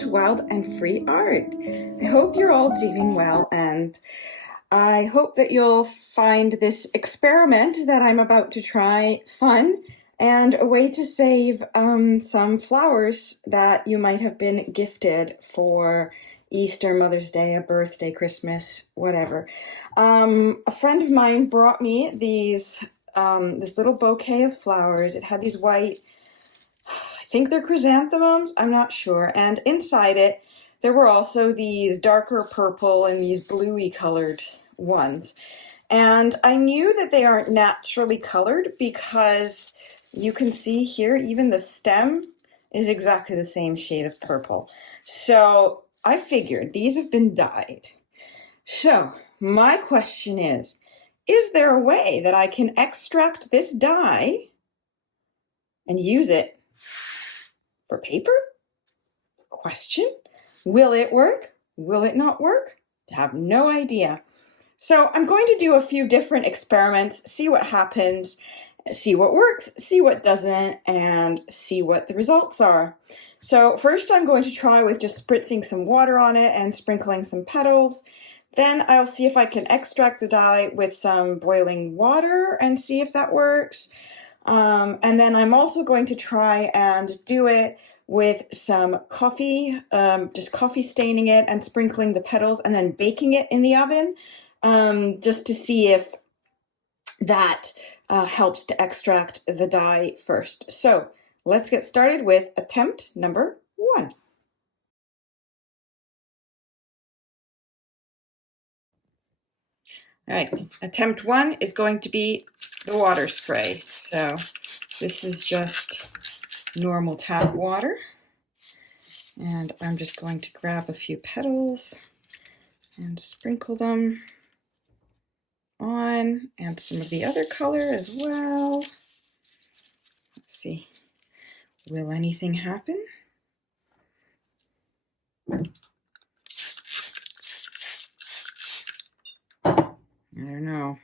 to Wild and Free Art. I hope you're all doing well, and I hope that you'll find this experiment that I'm about to try fun and a way to save some flowers that you might have been gifted for Easter, Mother's Day, a birthday, Christmas, whatever. A friend of mine brought me this little bouquet of flowers. It had these white, I think they're chrysanthemums, I'm not sure. And inside it, there were also these darker purple and these bluey colored ones. And I knew that they aren't naturally colored because you can see here, even the stem is exactly the same shade of purple. So I figured these have been dyed. So my question is there a way that I can extract this dye and use it for paper? Question. Will it work? Will it not work? I have no idea. So I'm going to do a few different experiments, see what happens, see what works, see what doesn't, and see what the results are. So first I'm going to try with just spritzing some water on it and sprinkling some petals. Then I'll see if I can extract the dye with some boiling water and see if that works. And then I'm also going to try and do it with some coffee, just coffee staining it and sprinkling the petals and then baking it in the oven, just to see if that helps to extract the dye first. So let's get started with attempt number 1. All right, attempt 1 is going to be the water spray. So this is just normal tap water. And I'm just going to grab a few petals and sprinkle them on, and some of the other color as well. Let's see, will anything happen? I don't know.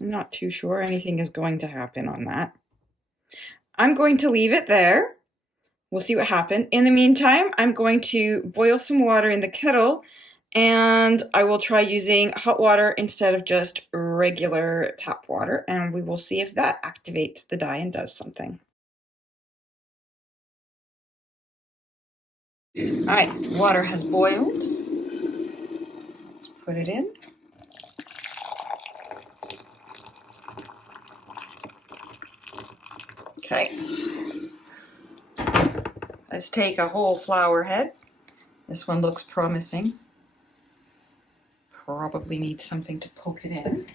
I'm not too sure anything is going to happen on that. I'm going to leave it there. We'll see what happens. In the meantime, I'm going to boil some water in the kettle, and I will try using hot water instead of just regular tap water, and we will see if that activates the dye and does something. All right, water has boiled. Let's put it in. Okay. Let's take a whole flower head. This one looks promising. Probably need something to poke it in.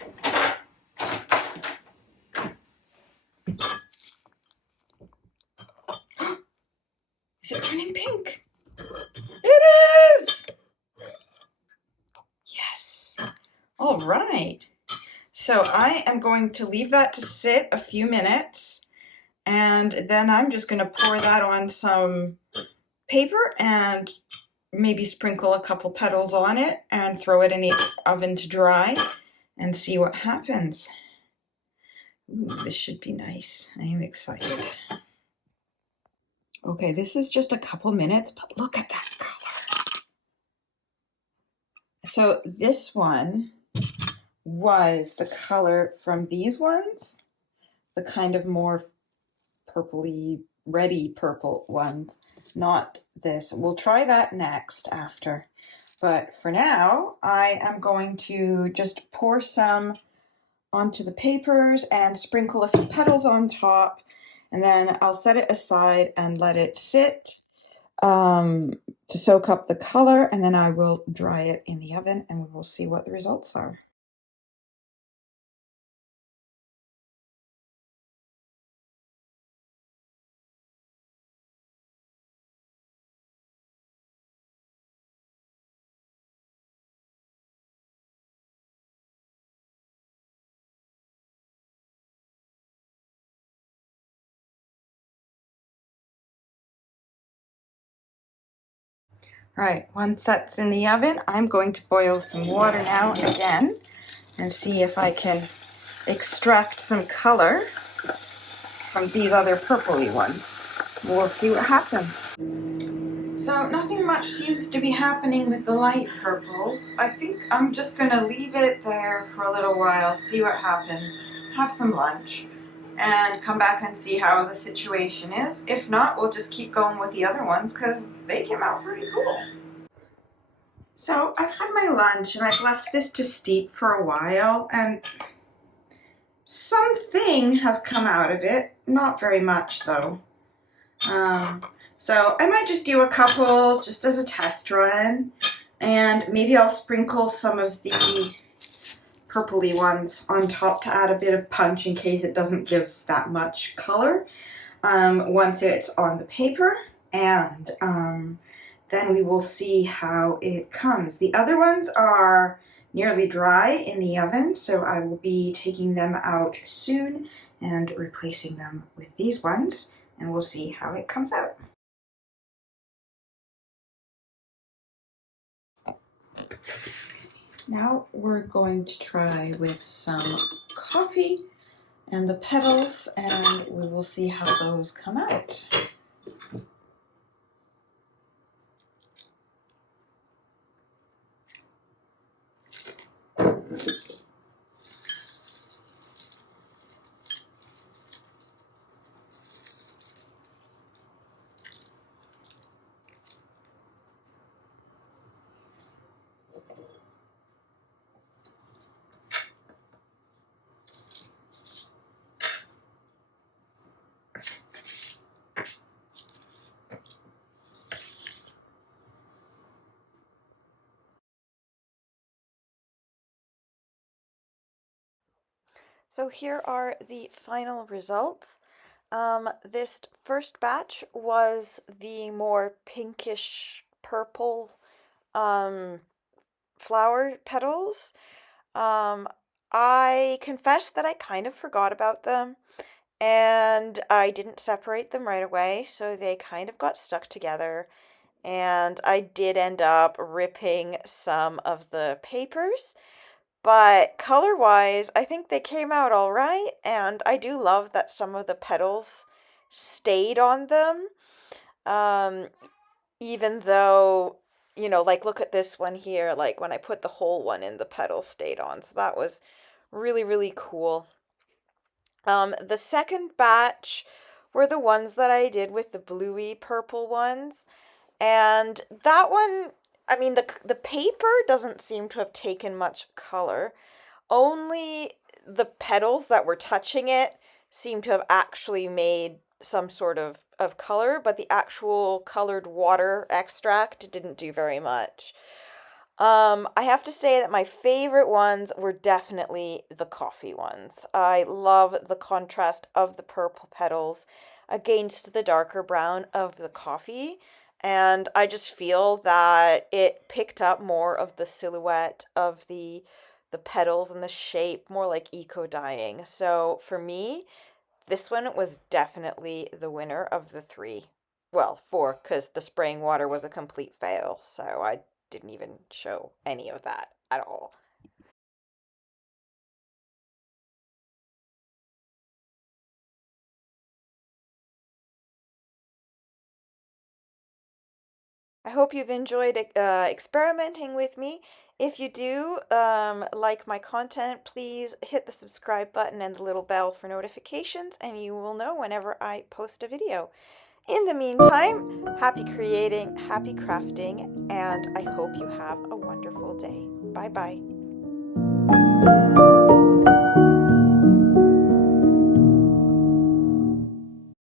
Is it turning pink? It is! Yes. All right. So I am going to leave that to sit a few minutes, and then I'm just going to pour that on some paper and maybe sprinkle a couple petals on it and throw it in the oven to dry and see what happens. Ooh, this should be nice. I am excited. Okay, this is just a couple minutes, but look at that color. So this one was the color from these ones, the kind of more purpley, reddy purple ones, not this. We'll try that next after. But for now, I am going to just pour some onto the papers and sprinkle a few petals on top, and then I'll set it aside and let it sit to soak up the color, and then I will dry it in the oven and we will see what the results are. All right, once that's in the oven, I'm going to boil some water now again and see if I can extract some color from these other purpley ones. We'll see what happens. So nothing much seems to be happening with the light purples. I think I'm just gonna leave it there for a little while, see what happens, have some lunch, and come back and see how the situation is. If not, we'll just keep going with the other ones because they came out pretty cool. So I've had my lunch and I've left this to steep for a while, and something has come out of it. Not very much though. So I might just do a couple just as a test run, and maybe I'll sprinkle some of the purpley ones on top to add a bit of punch in case it doesn't give that much color once it's on the paper, and then we will see how it comes. The other ones are nearly dry in the oven, so I will be taking them out soon and replacing them with these ones, and we'll see how it comes out. Now we're going to try with some coffee and the petals, and we will see how those come out. So here are the final results. This first batch was the more pinkish purple flower petals. I confess that I kind of forgot about them, and I didn't separate them right away, so they kind of got stuck together, and I did end up ripping some of the papers. But color-wise, I think they came out all right, and I do love that some of the petals stayed on them. Um, Even though, like look at this one here, like when I put the whole one in, the petals stayed on. So that was really, really cool. The second batch were the ones that I did with the bluey purple ones. And that one, I mean, the paper doesn't seem to have taken much color. Only the petals that were touching it seem to have actually made some sort of color, but the actual colored water extract didn't do very much. I have to say that my favorite ones were definitely the coffee ones. I love the contrast of the purple petals against the darker brown of the coffee, and I just feel that it picked up more of the silhouette of the petals and the shape, more like eco dyeing. So for me, this one was definitely the winner of the three. Well, four, because the spraying water was a complete fail, so I didn't even show any of that at all. I hope you've enjoyed experimenting with me. If you do like my content, please hit the subscribe button and the little bell for notifications, and you will know whenever I post a video. In the meantime, happy creating, happy crafting, and I hope you have a wonderful day. Bye bye.